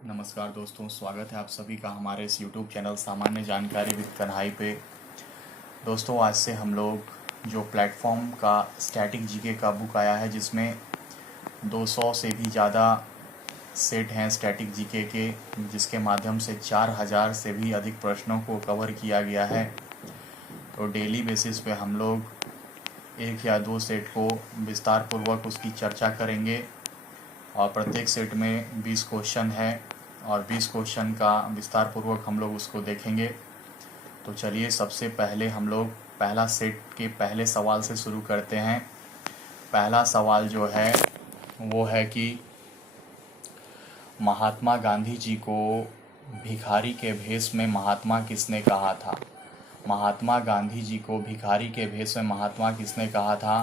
नमस्कार दोस्तों, स्वागत है आप सभी का हमारे इस YouTube चैनल सामान्य जानकारी विद कन्हाई पे। दोस्तों, आज से हम लोग जो प्लेटफॉर्म का स्टैटिक जीके का बुक आया है, जिसमें 200 से भी ज़्यादा सेट हैं स्टैटिक जीके के, जिसके माध्यम से 4000 से भी अधिक प्रश्नों को कवर किया गया है। तो डेली बेसिस पे हम लोग एक या दो सेट को विस्तार पूर्वक उसकी चर्चा करेंगे और प्रत्येक सेट में 20 क्वेश्चन है और 20 क्वेश्चन का विस्तार पूर्वक हम लोग उसको देखेंगे। तो चलिए, सबसे पहले हम लोग पहला सेट के पहले सवाल से शुरू करते हैं। पहला सवाल जो है वो है कि महात्मा गांधी जी को भिखारी के भेष में महात्मा किसने कहा था? महात्मा गांधी जी को भिखारी के भेष में महात्मा किसने कहा था?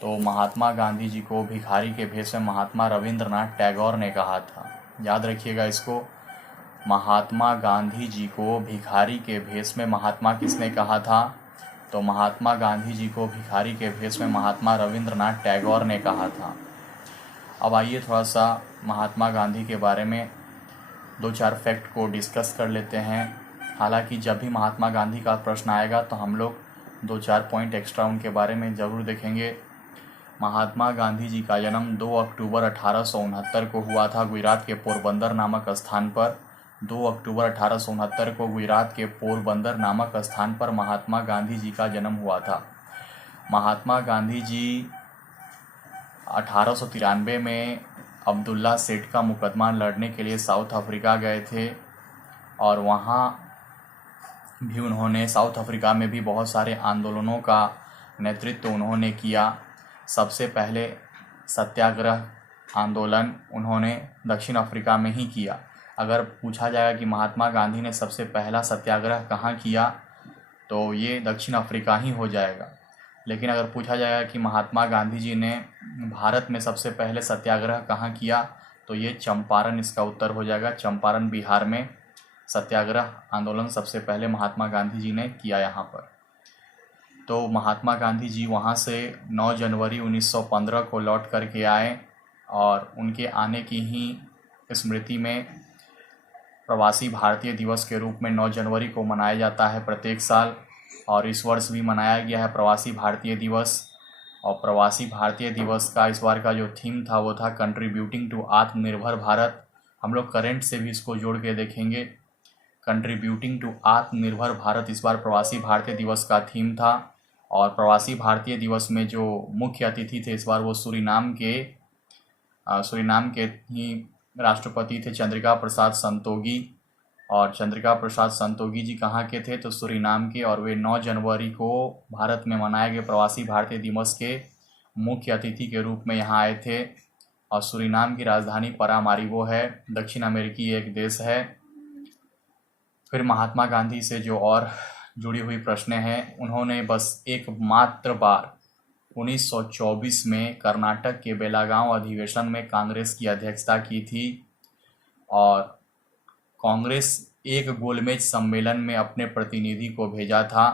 तो महात्मा गांधी जी को भिखारी के भेष में महात्मा रविंद्रनाथ टैगोर ने कहा था। याद रखिएगा इसको। महात्मा गांधी जी को भिखारी के भेष में महात्मा किसने कहा था? तो महात्मा गांधी जी को भिखारी के भेष में महात्मा रविंद्रनाथ टैगोर ने कहा था। अब आइए थोड़ा सा महात्मा गांधी के बारे में दो चार फैक्ट को डिस्कस कर लेते हैं। हालांकि जब भी महात्मा गांधी का प्रश्न आएगा तो हम लोग दो चार पॉइंट एक्स्ट्रा उनके बारे में ज़रूर देखेंगे। महात्मा गांधी जी का जन्म 2 अक्टूबर 1869 को हुआ था गुजरात के पोरबंदर नामक स्थान पर। 2 अक्टूबर 1869 को गुजरात के पोरबंदर नामक स्थान पर महात्मा गांधी जी का जन्म हुआ था। महात्मा गांधी जी 1893 में अब्दुल्ला सेठ का मुकदमा लड़ने के लिए साउथ अफ्रीका गए थे और वहाँ भी उन्होंने साउथ अफ्रीका में भी बहुत सारे आंदोलनों का नेतृत्व उन्होंने किया। सबसे पहले सत्याग्रह आंदोलन उन्होंने दक्षिण अफ्रीका में ही किया। अगर पूछा जाएगा कि महात्मा गांधी ने सबसे पहला सत्याग्रह कहाँ किया, तो ये दक्षिण अफ्रीका ही हो जाएगा। लेकिन अगर पूछा जाएगा कि महात्मा गांधी जी ने भारत में सबसे पहले सत्याग्रह कहाँ किया, तो ये चंपारण इसका उत्तर हो जाएगा। चंपारण बिहार में सत्याग्रह आंदोलन सबसे पहले महात्मा गांधी जी ने किया यहाँ पर। तो महात्मा गांधी जी वहाँ से 9 जनवरी 1915 को लौट करके आए और उनके आने की ही स्मृति में प्रवासी भारतीय दिवस के रूप में 9 जनवरी को मनाया जाता है प्रत्येक साल, और इस वर्ष भी मनाया गया है प्रवासी भारतीय दिवस। और प्रवासी भारतीय दिवस का इस बार का जो थीम था वो था कंट्रीब्यूटिंग टू आत्मनिर्भर भारत। हम लोग करंट से भी इसको जोड़ के देखेंगे। कंट्रीब्यूटिंग टू आत्मनिर्भर भारत इस बार प्रवासी भारतीय दिवस का थीम था। और प्रवासी भारतीय दिवस में जो मुख्य अतिथि थे इस बार वो सूरीनाम के ही राष्ट्रपति थे, चंद्रिका प्रसाद संतोगी। और चंद्रिका प्रसाद संतोगी जी कहाँ के थे? तो सूरीनाम के। और वे 9 जनवरी को भारत में मनाए गए प्रवासी भारतीय दिवस के मुख्य अतिथि के रूप में यहाँ आए थे। और सूरीनाम की राजधानी परामारिबो है, दक्षिण अमेरिकी एक देश है। फिर महात्मा गांधी से जो और जुड़ी हुई प्रश्न हैं, उन्होंने बस एक मात्र बार 1924 में कर्नाटक के बेलागांव अधिवेशन में कांग्रेस की अध्यक्षता की थी। और कांग्रेस एक गोलमेज सम्मेलन में अपने प्रतिनिधि को भेजा था।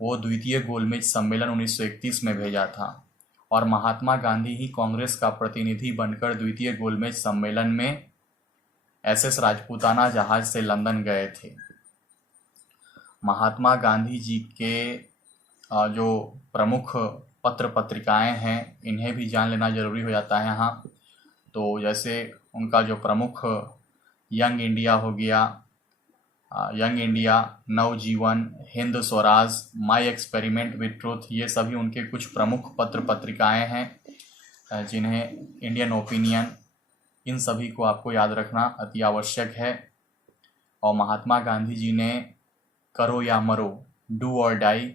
वो द्वितीय गोलमेज सम्मेलन 1931 में भेजा था। और महात्मा गांधी ही कांग्रेस का प्रतिनिधि बनकर द्वितीय गोलमेज सम्मेलन में SS राजपूताना जहाज से लंदन गए थे। महात्मा गांधी जी के जो प्रमुख पत्र पत्रिकाएं हैं, इन्हें भी जान लेना जरूरी हो जाता है यहाँ। तो जैसे उनका जो प्रमुख यंग इंडिया हो गया, Young India, Navajivan, Hind Swaraj, My Experiment with Truth, ये सभी उनके कुछ प्रमुख पत्र पत्रिकाएं हैं जिन्हें इंडियन ओपिनियन, इन सभी को आपको याद रखना अति आवश्यक है। और महात्मा गांधी जी ने करो या मरो, डू और डाई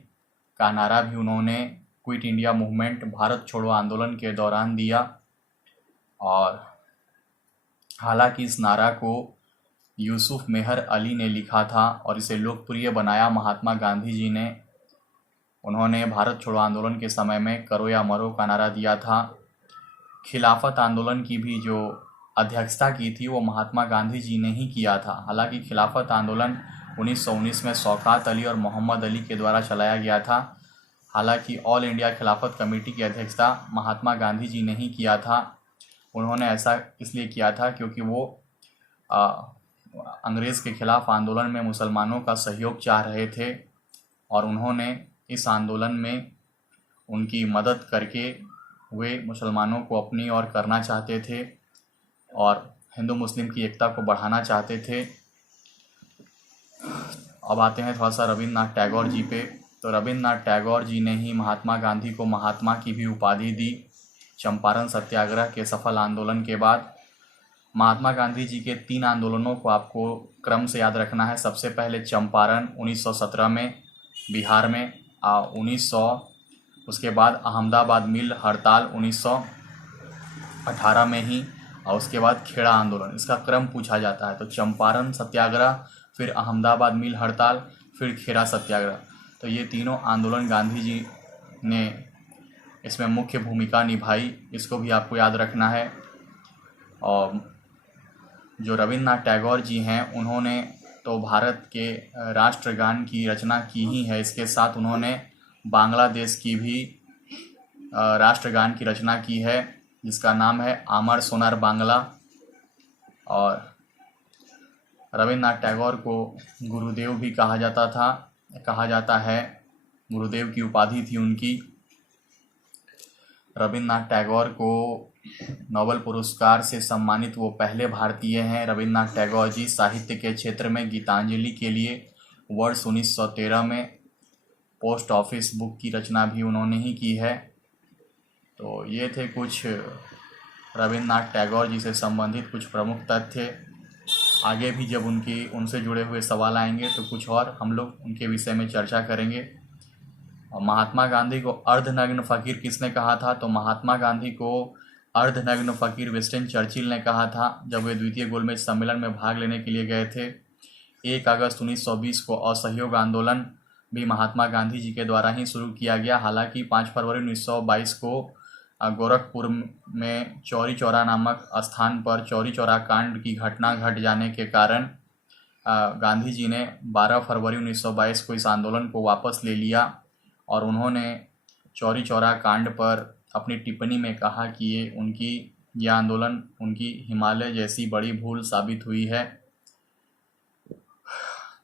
का नारा भी उन्होंने क्विट इंडिया मूवमेंट, भारत छोड़ो आंदोलन के दौरान दिया। और हालांकि इस नारा को यूसुफ मेहर अली ने लिखा था और इसे लोकप्रिय बनाया महात्मा गांधी जी ने। उन्होंने भारत छोड़ो आंदोलन के समय में करो या मरो का नारा दिया था। खिलाफत आंदोलन की भी जो अध्यक्षता की थी वो महात्मा गांधी जी ने ही किया था। हालांकि खिलाफत आंदोलन 1919 में शौकत अली और मोहम्मद अली के द्वारा चलाया गया था। हालांकि ऑल इंडिया खिलाफत कमेटी की अध्यक्षता महात्मा गांधी जी ने ही किया था। उन्होंने ऐसा इसलिए किया था क्योंकि वो अंग्रेज़ के खिलाफ आंदोलन में मुसलमानों का सहयोग चाह रहे थे और उन्होंने इस आंदोलन में उनकी मदद करके वे मुसलमानों को अपनी ओर करना चाहते थे और हिंदू मुस्लिम की एकता को बढ़ाना चाहते थे। अब आते हैं थोड़ा सा रविंद्रनाथ टैगोर जी पे। तो रविंद्रनाथ टैगोर जी ने ही महात्मा गांधी को महात्मा की भी उपाधि दी। चंपारण सत्याग्रह के सफल आंदोलन के बाद महात्मा गांधी जी के 3 आंदोलनों को आपको क्रम से याद रखना है। सबसे पहले चंपारण 1917 में बिहार में, 1900, उसके बाद अहमदाबाद मिल हड़ताल 1918 में ही, और उसके बाद खेड़ा आंदोलन। इसका क्रम पूछा जाता है। तो चंपारण सत्याग्रह, फिर अहमदाबाद मिल हड़ताल, फिर खेड़ा सत्याग्रह। तो ये तीनों आंदोलन गांधी जी ने इसमें मुख्य भूमिका निभाई, इसको भी आपको याद रखना है। और जो रविंद्रनाथ टैगोर जी हैं उन्होंने तो भारत के राष्ट्रगान की रचना की ही है, इसके साथ उन्होंने बांग्लादेश की भी राष्ट्रगान की रचना की है जिसका नाम है आमर सोनार बांग्ला। और रविंद्रनाथ टैगोर को गुरुदेव भी कहा जाता है, गुरुदेव की उपाधि थी उनकी। रविंद्रनाथ टैगोर को नोबेल पुरस्कार से सम्मानित वो पहले भारतीय हैं। रविंद्रनाथ टैगोर जी साहित्य के क्षेत्र में गीतांजलि के लिए वर्ष 1913 में पोस्ट ऑफिस बुक की रचना भी उन्होंने ही की है। तो ये थे कुछ रविंद्रनाथ टैगोर जी से संबंधित कुछ प्रमुख तथ्य। आगे भी जब उनसे जुड़े हुए सवाल आएंगे तो कुछ और हम लोग उनके विषय में चर्चा करेंगे। और महात्मा गांधी को अर्धनग्न फ़कीर किसने कहा था? तो महात्मा गांधी को अर्धनग्न फ़कीर विंस्टन चर्चिल ने कहा था जब वे द्वितीय गोलमेज सम्मेलन में भाग लेने के लिए गए थे। 1 अगस्त 1920 को असहयोग आंदोलन भी महात्मा गांधी जी के द्वारा ही शुरू किया गया। हालांकि 5 फरवरी 1922 को गोरखपुर में चौरी चौरा नामक स्थान पर चौरी चौरा कांड की घटना घट जाने के कारण गांधी जी ने 12 फरवरी 1922 को इस आंदोलन को वापस ले लिया और उन्होंने चौरी चौरा कांड पर अपनी टिप्पणी में कहा कि यह आंदोलन उनकी हिमालय जैसी बड़ी भूल साबित हुई है।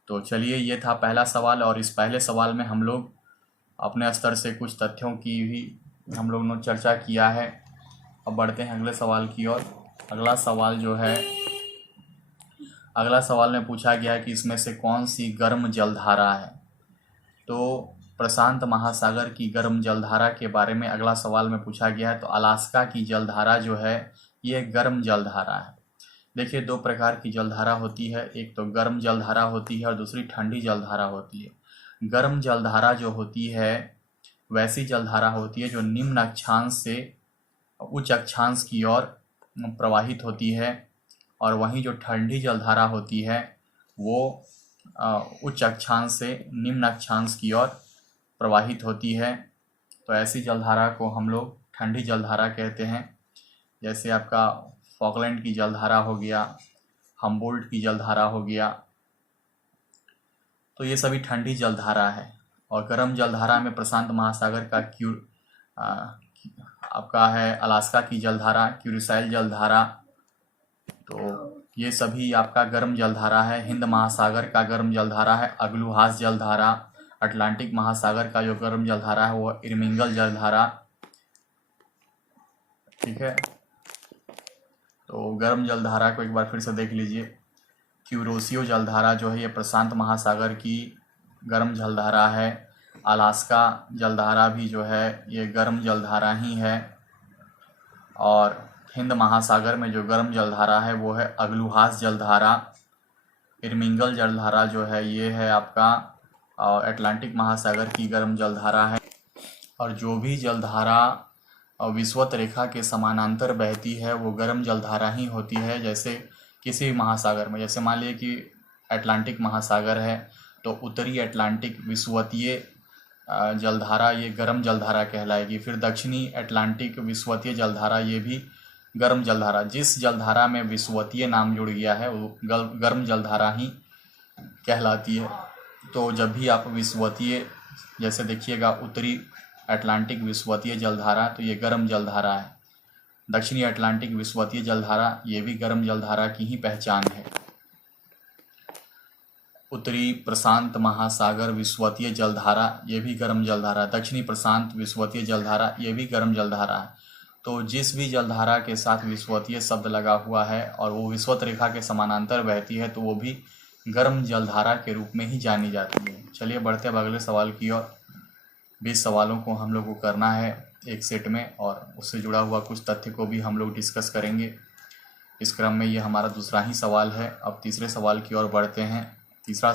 तो चलिए, ये था पहला सवाल और इस पहले सवाल में हम लोग अपने स्तर से कुछ तथ्यों की भी हम लोग ने चर्चा किया है। अब बढ़ते हैं अगले सवाल की ओर। अगला सवाल में पूछा गया है कि इसमें से कौन सी गर्म जलधारा है। तो प्रशांत महासागर की गर्म जलधारा के बारे में अगला सवाल में पूछा गया है। तो अलास्का की जलधारा जो है ये गर्म जलधारा है। देखिए, 2 प्रकार की जलधारा होती है, एक तो गर्म जलधारा होती है और दूसरी ठंडी जलधारा होती है। गर्म जलधारा जो होती है वैसी जलधारा होती है जो निम्न अक्षांश से उच्च अक्षांश की ओर प्रवाहित होती है, और वहीं जो ठंडी जलधारा होती है वो उच्च अक्षांश से निम्न अक्षांश की ओर प्रवाहित होती है। तो ऐसी जलधारा को हम लोग ठंडी जलधारा कहते हैं। जैसे आपका फॉकलैंड की जलधारा हो गया, हम्बोल्ट की जलधारा हो गया, तो ये सभी ठंडी जलधारा है। और गर्म जलधारा में प्रशांत महासागर का आपका है अलास्का की जलधारा, क्यूरिसाइल जलधारा, तो ये सभी आपका गर्म जलधारा है। हिंद महासागर का गर्म जलधारा है अग्लुहास जलधारा। अटलांटिक महासागर का जो गर्म जलधारा है वो इर्मिंगल जलधारा। ठीक है, तो गर्म जलधारा को एक बार फिर से देख लीजिए। क्यूरोसियो जलधारा जो है ये प्रशांत महासागर की गर्म जलधारा है। अलास्का जलधारा भी जो है ये गर्म जलधारा ही है। और हिंद महासागर में जो गर्म जलधारा है वो है अग्लुहास जलधारा। इर्मिंगल जलधारा जो है ये है आपका अटलांटिक महासागर की गर्म जलधारा है। और जो भी जलधारा विषुवत रेखा के समानांतर बहती है वो गर्म जलधारा ही होती है। जैसे किसी भी महासागर में, जैसे मान लीजिए कि अटलांटिक महासागर है तो उत्तरी अटलांटिक विषुवतीय जलधारा ये गर्म जलधारा कहलाएगी। फिर दक्षिणी अटलांटिक विषुवतीय जलधारा ये भी गर्म जलधारा, जिस जलधारा में विषुवतीय नाम जुड़ गया है वो गर्म जलधारा ही कहलाती है। तो जब भी आप विषुवतीय, जैसे देखिएगा उत्तरी अटलांटिक विषुवतीय जलधारा तो ये गर्म जलधारा है। दक्षिणी अटलांटिक विषुवतीय जलधारा ये भी गर्म जलधारा की ही पहचान है। उत्तरी प्रशांत महासागर विषुवतीय जलधारा, ये भी गर्म जलधारा। दक्षिणी प्रशांत विषुवतीय जलधारा, ये भी गर्म जलधारा है। तो जिस भी जलधारा के साथ विषुवतीय शब्द लगा हुआ है और वो विषुवत रेखा के समानांतर बहती है तो वो भी गर्म जलधारा के रूप में ही जानी जाती है। चलिए बढ़ते हैं अब अगले सवाल की ओर। 20 सवालों को हम लोग को करना है एक सेट में, और उससे जुड़ा हुआ कुछ तथ्य को भी हम लोग डिस्कस करेंगे। इस क्रम में ये हमारा दूसरा ही सवाल है। अब तीसरे सवाल की ओर बढ़ते हैं। तीसरा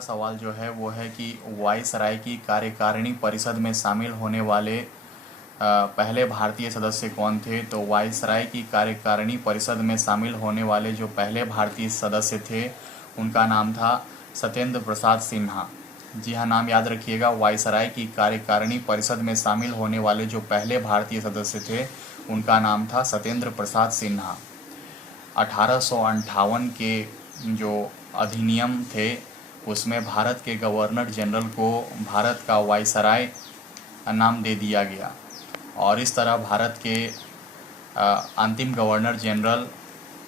सवाल जो है वो है कि वायसराय की कार्यकारिणी परिषद में शामिल होने वाले पहले भारतीय सदस्य कौन थे। तो वायसराय की कार्यकारिणी परिषद में शामिल होने वाले जो पहले भारतीय सदस्य थे उनका नाम था सत्येंद्र प्रसाद सिन्हा। जी हाँ, नाम याद रखिएगा। वायसराय की कार्यकारिणी परिषद में शामिल होने वाले जो पहले भारतीय सदस्य थे उनका नाम था सत्येंद्र प्रसाद सिन्हा। 1858 के जो अधिनियम थे उसमें भारत के गवर्नर जनरल को भारत का वायसराय नाम दे दिया गया, और इस तरह भारत के अंतिम गवर्नर जनरल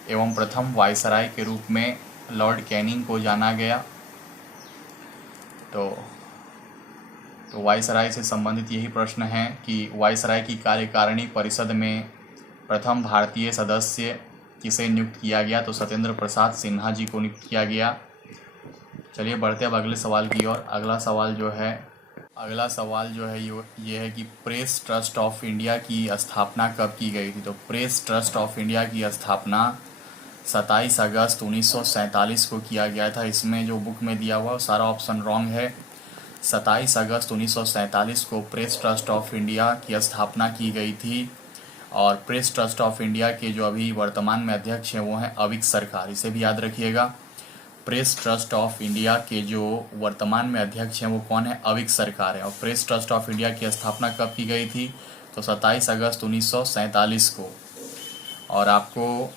एवं प्रथम वायसराय के रूप में लॉर्ड कैनिंग को जाना गया। तो वायसराय से संबंधित यही प्रश्न है कि वायसराय की कार्यकारिणी परिषद में प्रथम भारतीय सदस्य किसे नियुक्त किया गया। तो सत्येंद्र प्रसाद सिन्हा जी को नियुक्त किया गया। चलिए बढ़ते अब अगले सवाल की ओर। अगला सवाल जो है ये है कि प्रेस ट्रस्ट ऑफ इंडिया की स्थापना कब की गई थी। तो प्रेस ट्रस्ट ऑफ इंडिया की स्थापना 27 अगस्त 1947 को किया गया था। इसमें जो बुक में दिया हुआ सारा ऑप्शन रॉन्ग है। 27 अगस्त 1947 को प्रेस ट्रस्ट ऑफ इंडिया की स्थापना की गई थी, और प्रेस ट्रस्ट ऑफ इंडिया के जो अभी वर्तमान में अध्यक्ष हैं वो हैं अविक सरकार। इसे भी याद रखिएगा। प्रेस ट्रस्ट ऑफ इंडिया के जो वर्तमान में अध्यक्ष हैं वो कौन है, अविक सरकार है। और प्रेस ट्रस्ट ऑफ इंडिया की स्थापना कब की गई थी, तो 27 अगस्त 1947 को। और आपको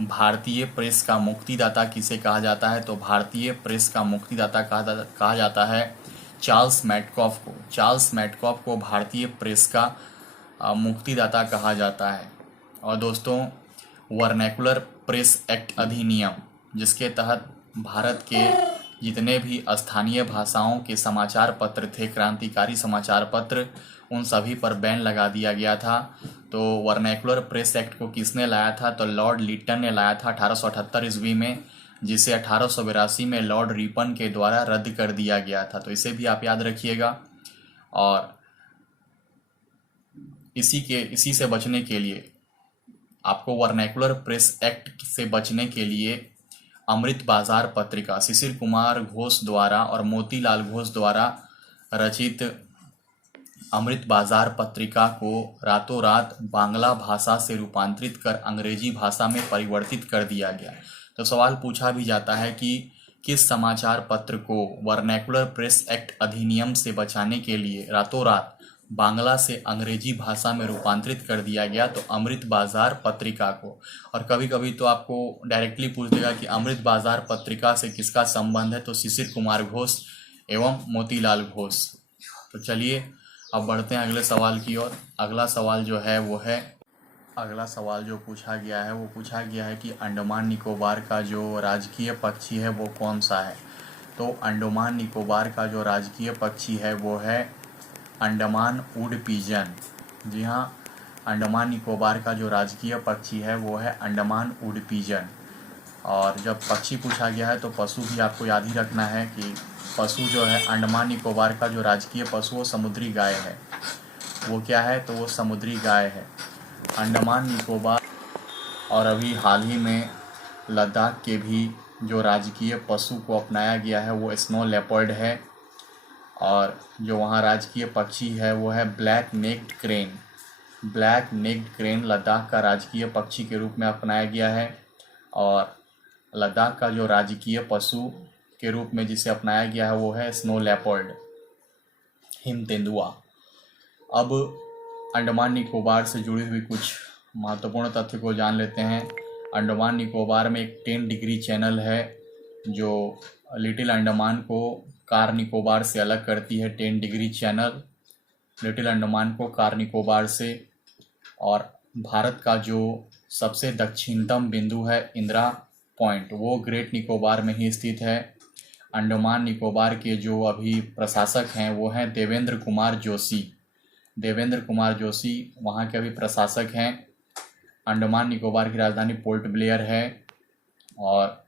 भारतीय प्रेस का मुक्तिदाता किसे कहा जाता है, तो भारतीय प्रेस का मुक्तिदाता कहा जाता है चार्ल्स मैडकॉफ को। चार्ल्स मैडकॉफ को भारतीय प्रेस का मुक्तिदाता कहा जाता है। और दोस्तों, वर्नैकुलर प्रेस एक्ट अधिनियम, जिसके तहत भारत के जितने भी स्थानीय भाषाओं के समाचार पत्र थे, क्रांतिकारी समाचार पत्र, उन सभी पर बैन लगा दिया गया था। तो वर्नैकुलर प्रेस एक्ट को किसने लाया था, तो लॉर्ड लिटन ने लाया था 1878 ईस्वी में, जिसे 1882 में लॉर्ड रिपन के द्वारा रद्द कर दिया गया था। तो इसे भी आप याद रखिएगा। और इसी से बचने के लिए आपको वर्नैकुलर प्रेस एक्ट से बचने के लिए अमृत बाजार पत्रिका, शिशिर कुमार घोष द्वारा और मोतीलाल घोष द्वारा रचित अमृत बाजार पत्रिका को रातों रात बांग्ला भाषा से रूपांतरित कर अंग्रेजी भाषा में परिवर्तित कर दिया गया। तो सवाल पूछा भी जाता है कि किस समाचार पत्र को वर्नैकुलर प्रेस एक्ट अधिनियम से बचाने के लिए रातों रात बांग्ला से अंग्रेजी भाषा में रूपांतरित कर दिया गया, तो अमृत बाजार पत्रिका को। और कभी कभी तो आपको डायरेक्टली पूछ देगा कि अमृत बाजार पत्रिका से किसका संबंध है, तो शिशिर कुमार घोष एवं मोतीलाल घोष। तो चलिए अब बढ़ते हैं अगले सवाल की ओर। अगला सवाल जो पूछा गया है कि अंडमान निकोबार का जो राजकीय पक्षी है वो कौन सा है। तो अंडमान निकोबार का जो राजकीय पक्षी है वो है अंडमान वुड पिजन। जी हाँ, अंडमान निकोबार का जो राजकीय पक्षी है वो है अंडमान वुड पिजन। और जब पक्षी पूछा गया है तो पशु भी आपको याद ही रखना है कि पशु जो है अंडमान निकोबार का जो राजकीय पशु वो समुद्री गाय है। वो क्या है, तो वो समुद्री गाय है अंडमान निकोबार। और अभी हाल ही में लद्दाख के भी जो राजकीय पशु को अपनाया गया है वो स्नो लेपर्ड है। और जो वहाँ राजकीय पक्षी है वो है black necked crane. Black necked crane Ladakh का राजकीय पक्षी के रूप में अपनाया गया है। और लद्दाख का जो राजकीय पशु के रूप में जिसे अपनाया गया है वो है स्नो लेपर्ड, हिम तेंदुआ। अब अंडमान निकोबार से जुड़ी हुई कुछ महत्वपूर्ण तथ्य को जान लेते हैं। अंडमान निकोबार में एक 10 डिग्री चैनल है जो लिटिल अंडमान को कार निकोबार से अलग करती है। 10 डिग्री चैनल लिटिल अंडमान को कार निकोबार से। और भारत का जो सबसे दक्षिणतम बिंदु है इंदिरा पॉइंट वो ग्रेट निकोबार में ही स्थित है। अंडमान निकोबार के जो अभी प्रशासक हैं वो हैं देवेंद्र कुमार जोशी। देवेंद्र कुमार जोशी वहाँ के अभी प्रशासक हैं। अंडमान निकोबार की राजधानी पोर्ट ब्लेयर है। और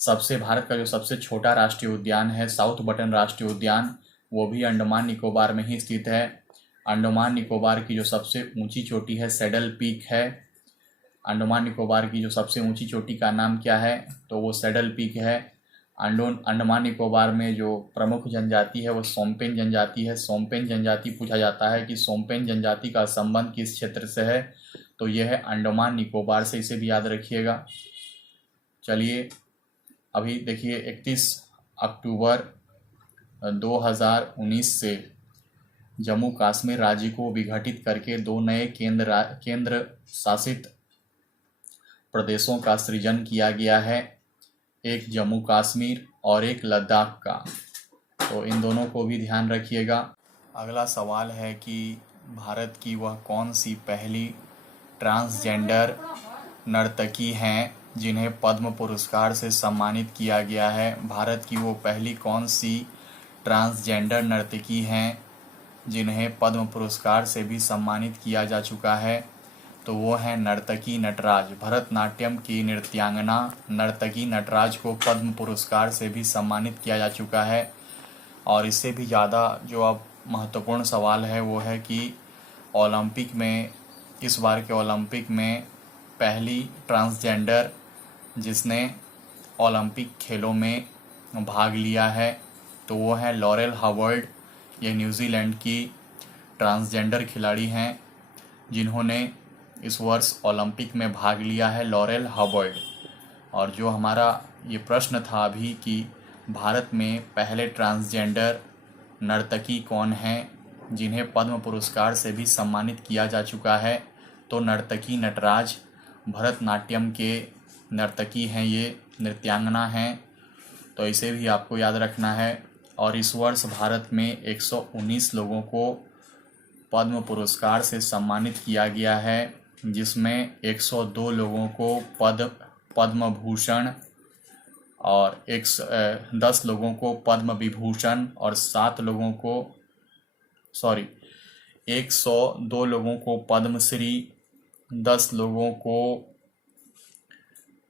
भारत का जो सबसे छोटा राष्ट्रीय उद्यान है साउथ बटन राष्ट्रीय उद्यान, वो भी अंडमान निकोबार में ही स्थित है। अंडमान निकोबार की जो सबसे ऊंची चोटी है सैडल पीक है। अंडमान निकोबार की जो सबसे ऊंची चोटी का नाम क्या है, तो वो सैडल पीक है। अंडमान निकोबार में जो प्रमुख जनजाति है वो सोम्पेन जनजाति है। सोम्पेन जनजाति पूछा जाता है कि सोम्पेन जनजाति का संबंध किस क्षेत्र से है, तो यह है अंडमान निकोबार से, इसे भी याद रखिएगा। चलिए अभी देखिए 31 अक्टूबर 2019 से जम्मू कश्मीर राज्य को विघटित करके 2 नए केंद्र शासित प्रदेशों का सृजन किया गया है, एक जम्मू कश्मीर और एक लद्दाख का। तो इन दोनों को भी ध्यान रखिएगा। अगला सवाल है कि भारत की वह कौन सी पहली ट्रांसजेंडर नर्तकी हैं जिन्हें पद्म पुरस्कार से सम्मानित किया गया है। भारत की वो पहली कौन सी ट्रांसजेंडर नर्तकी हैं जिन्हें पद्म पुरस्कार से भी सम्मानित किया जा चुका है, तो वो है नर्तकी नटराज। भरतनाट्यम की नृत्यांगना नर्तकी नटराज को पद्म पुरस्कार से भी सम्मानित किया जा चुका है। और इससे भी ज़्यादा जो अब महत्वपूर्ण सवाल है वो है कि ओलंपिक में, इस बार के ओलंपिक में पहली ट्रांसजेंडर जिसने ओलंपिक खेलों में भाग लिया है, तो वो है लॉरेल हावर्ड। ये न्यूजीलैंड की ट्रांसजेंडर खिलाड़ी हैं जिन्होंने इस वर्ष ओलंपिक में भाग लिया है, लॉरेल हावर्ड। और जो हमारा ये प्रश्न था अभी कि भारत में पहले ट्रांसजेंडर नर्तकी कौन हैं जिन्हें पद्म पुरस्कार से भी सम्मानित किया जा चुका है, तो नर्तकी नटराज भरतनाट्यम के नर्तकी हैं, ये नृत्यांगना हैं, तो इसे भी आपको याद रखना है। और इस वर्ष भारत में 119 लोगों को पद्म पुरस्कार से सम्मानित किया गया है, जिसमें 102 लोगों को पद्म भूषण और 10 लोगों को पद्म विभूषण और 102 लोगों को पद्मश्री, 10 लोगों को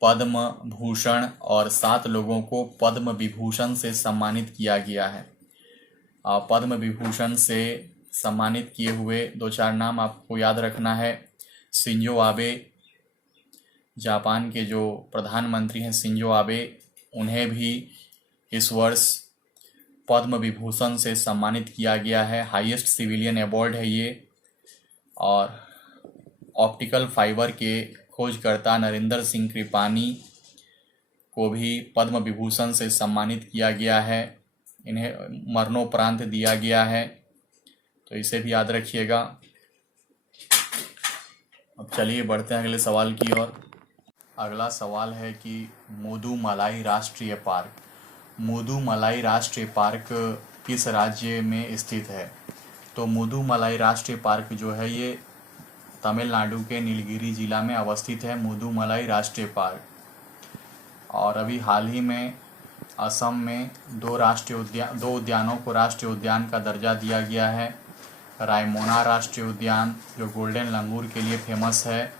पद्म भूषण और 7 लोगों को पद्म विभूषण से सम्मानित किया गया है। पद्म विभूषण से सम्मानित किए हुए 2-4 नाम आपको याद रखना है। शिंजो आबे, जापान के जो प्रधानमंत्री हैं शिंजो आबे, उन्हें भी इस वर्ष पद्म विभूषण से सम्मानित किया गया है। हाईएस्ट सिविलियन अवार्ड है ये। और ऑप्टिकल फाइबर के खोजकर्ता नरेंद्र सिंह कृपानी को भी पद्म विभूषण से सम्मानित किया गया है, इन्हें मरणोपरांत दिया गया है, तो इसे भी याद रखिएगा। अब चलिए बढ़ते हैं अगले सवाल की ओर। अगला सवाल है कि मुदुमलाई राष्ट्रीय पार्क, मुदुमलाई राष्ट्रीय पार्क किस राज्य में स्थित है? तो मुदुमलाई राष्ट्रीय पार्क जो है ये तमिलनाडु के नीलगिरी जिला में अवस्थित है, मुदुमलाई राष्ट्रीय पार्क। और अभी हाल ही में असम में 2 उद्यानों को राष्ट्रीय उद्यान का दर्जा दिया गया है। रायमोना राष्ट्रीय उद्यान जो गोल्डन लंगूर के लिए फेमस है,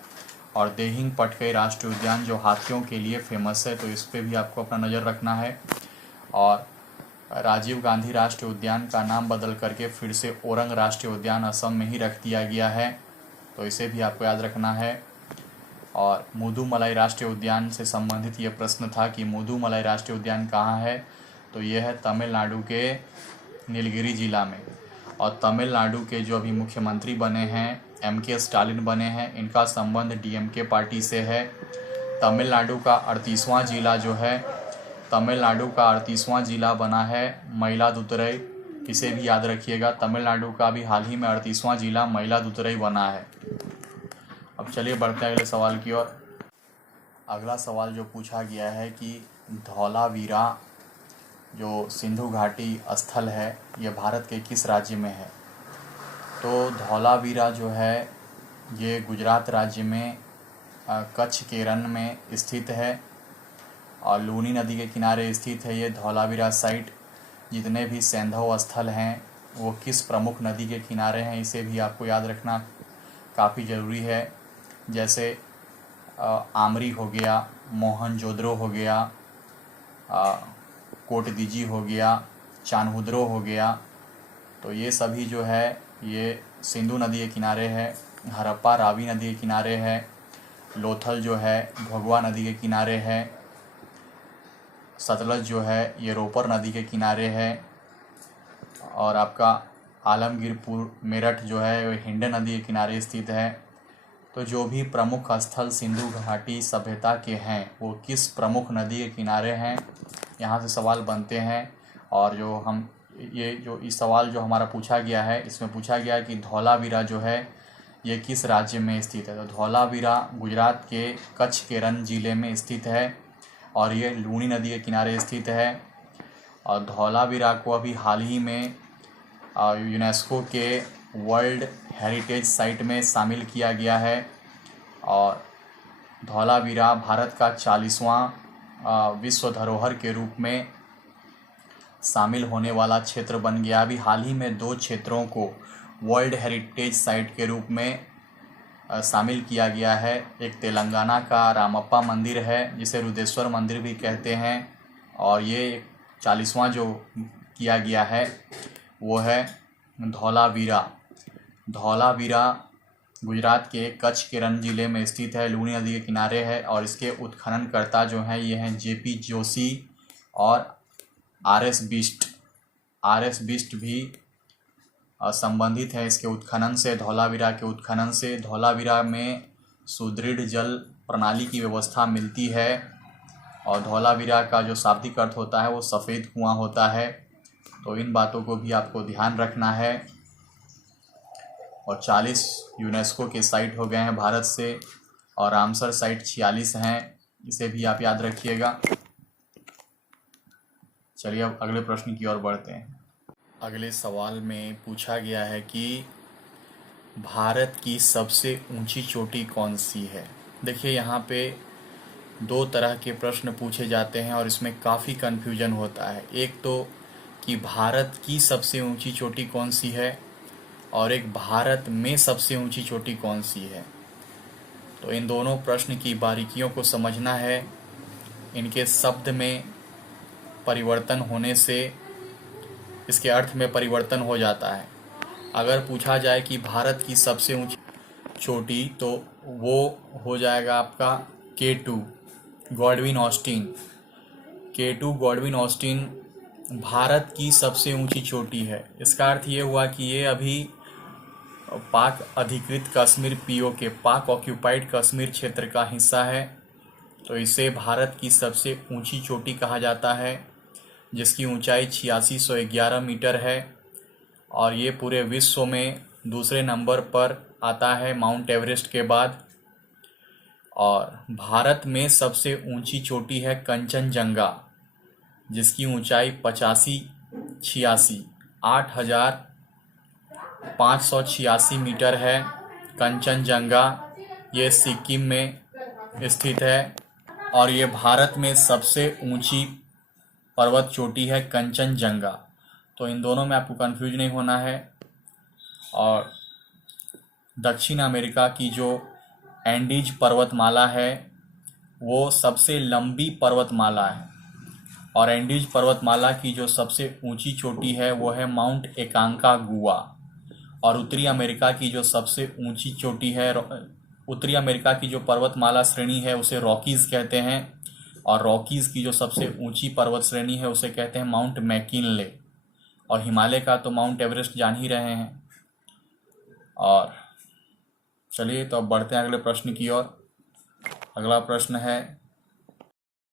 और देहिंग पटकई राष्ट्रीय उद्यान जो हाथियों के लिए फेमस है, तो इस पे भी आपको अपना नज़र रखना है। और राजीव गांधी राष्ट्रीय उद्यान का नाम बदल करके फिर से ओरंग राष्ट्रीय उद्यान असम में ही रख दिया गया है, तो इसे भी आपको याद रखना है। और मुदुमलाई राष्ट्रीय उद्यान से संबंधित ये प्रश्न था कि मुदुमलाई राष्ट्रीय उद्यान कहाँ है, तो यह है तमिलनाडु के नीलगिरी जिला में। और तमिलनाडु के जो अभी मुख्यमंत्री बने हैं MK स्टालिन बने हैं, इनका संबंध DMK पार्टी से है। तमिलनाडु का 38वां जिला जो है, तमिलनाडु का 38वां जिला बना है मयिलादुतुरई, इसे भी याद रखिएगा। तमिलनाडु का भी हाल ही में 38वां जिला मयिलादुतुरई बना है। अब चलिए बढ़ते हैं अगले सवाल की ओर। अगला सवाल जो पूछा गया है कि धौलावीरा जो सिंधु घाटी स्थल है ये भारत के किस राज्य में है? तो धौलावीरा जो है ये गुजरात राज्य में कच्छ के रण में स्थित है और लूनी नदी के किनारे स्थित है ये धौलावीरा साइट। जितने भी सैंधव स्थल हैं वो किस प्रमुख नदी के किनारे हैं, इसे भी आपको याद रखना काफ़ी ज़रूरी है। जैसे आमरी हो गया, मोहनजोदड़ो हो गया, कोटदीजी हो गया, चान्हुद्रो हो गया, तो ये सभी जो है ये सिंधु नदी के किनारे है। हड़प्पा रावी नदी के किनारे है। लोथल जो है भगवा नदी के किनारे है। सतलज जो है ये रोपर नदी के किनारे है। और आपका आलमगीरपुर मेरठ जो है वो हिंड नदी के किनारे स्थित है। तो जो भी प्रमुख स्थल सिंधु घाटी सभ्यता के हैं वो किस प्रमुख नदी के किनारे हैं, यहाँ से सवाल बनते हैं। और जो इस सवाल जो हमारा पूछा गया है, इसमें पूछा गया है कि धौलावीरा जो है ये किस राज्य में स्थित है। तो धौलावीरा गुजरात के कच्छ के रण जिले में स्थित है और ये लूनी नदी के किनारे स्थित है। और धौलावीरा को अभी हाल ही में यूनेस्को के वर्ल्ड हेरिटेज साइट में शामिल किया गया है। और धौलावीरा भारत का 40वां विश्व धरोहर के रूप में शामिल होने वाला क्षेत्र बन गया। अभी हाल ही में 2 क्षेत्रों को वर्ल्ड हेरिटेज साइट के रूप में शामिल किया गया है। एक तेलंगाना का रामप्पा मंदिर है जिसे रुद्रेश्वर मंदिर भी कहते हैं, और ये 40वां जो किया गया है वो है धौलावीरा। धौलावीरा गुजरात के कच्छ के रण जिले में स्थित है, लूनी नदी के किनारे है। और इसके उत्खननकर्ता जो हैं ये हैं जेपी जोशी और आर.एस. बिष्ट। आर.एस. बिष्ट भी संबंधित है इसके उत्खनन से, धौलावीरा के उत्खनन से। धौलावीरा में सुदृढ़ जल प्रणाली की व्यवस्था मिलती है और धौलावीरा का जो शाब्दिक अर्थ होता है वो सफ़ेद कुआं होता है। तो इन बातों को भी आपको ध्यान रखना है। और 40 यूनेस्को के साइट हो गए हैं भारत से, और रामसर साइट 46 हैं, इसे भी आप याद रखिएगा। चलिए अब अगले प्रश्न की ओर बढ़ते हैं। अगले सवाल में पूछा गया है कि भारत की सबसे ऊंची चोटी कौन सी है। देखिए यहाँ पे 2 तरह के प्रश्न पूछे जाते हैं और इसमें काफ़ी कन्फ्यूजन होता है। एक तो कि भारत की सबसे ऊंची चोटी कौन सी है, और एक भारत में सबसे ऊंची चोटी कौन सी है। तो इन दोनों प्रश्न की बारीकियों को समझना है। इनके शब्द में परिवर्तन होने से इसके अर्थ में परिवर्तन हो जाता है। अगर पूछा जाए कि भारत की सबसे ऊंची चोटी, तो वो हो जाएगा आपका K2 Godwin Austen. K2 Godwin Austen Bharat की सबसे ऊंची चोटी है। इसका अर्थ ये हुआ कि ये अभी पाक अधिकृत कश्मीर POK पाक ऑक्यूपाइड कश्मीर क्षेत्र का हिस्सा है। तो इसे भारत की सबसे ऊंची चोटी कहा जाता है, जिसकी ऊंचाई 8611 मीटर है। और ये पूरे विश्व में दूसरे नंबर पर आता है माउंट एवरेस्ट के बाद। और भारत में सबसे ऊंची चोटी है कंचनजंगा, जिसकी ऊंचाई 8,586 मीटर है। कंचनजंगा ये सिक्किम में स्थित है और ये भारत में सबसे ऊंची पर्वत चोटी है कंचनजंगा। तो इन दोनों में आपको कंफ्यूज नहीं होना है। और दक्षिण अमेरिका की जो एंडीज पर्वतमाला है वो सबसे लंबी पर्वतमाला है, और एंडीज पर्वतमाला की जो सबसे ऊंची चोटी है वो है माउंट एकांकागुआ। और उत्तरी अमेरिका की जो सबसे ऊंची चोटी है, उत्तरी अमेरिका की जो पर्वतमाला श्रेणी है उसे रॉकीज कहते हैं, और रॉकीज की जो सबसे ऊंची पर्वत श्रेणी है उसे कहते हैं माउंट मैकिनले। और हिमालय का तो माउंट एवरेस्ट जान ही रहे हैं। और चलिए तो अब बढ़ते हैं अगले प्रश्न की ओर। अगला प्रश्न है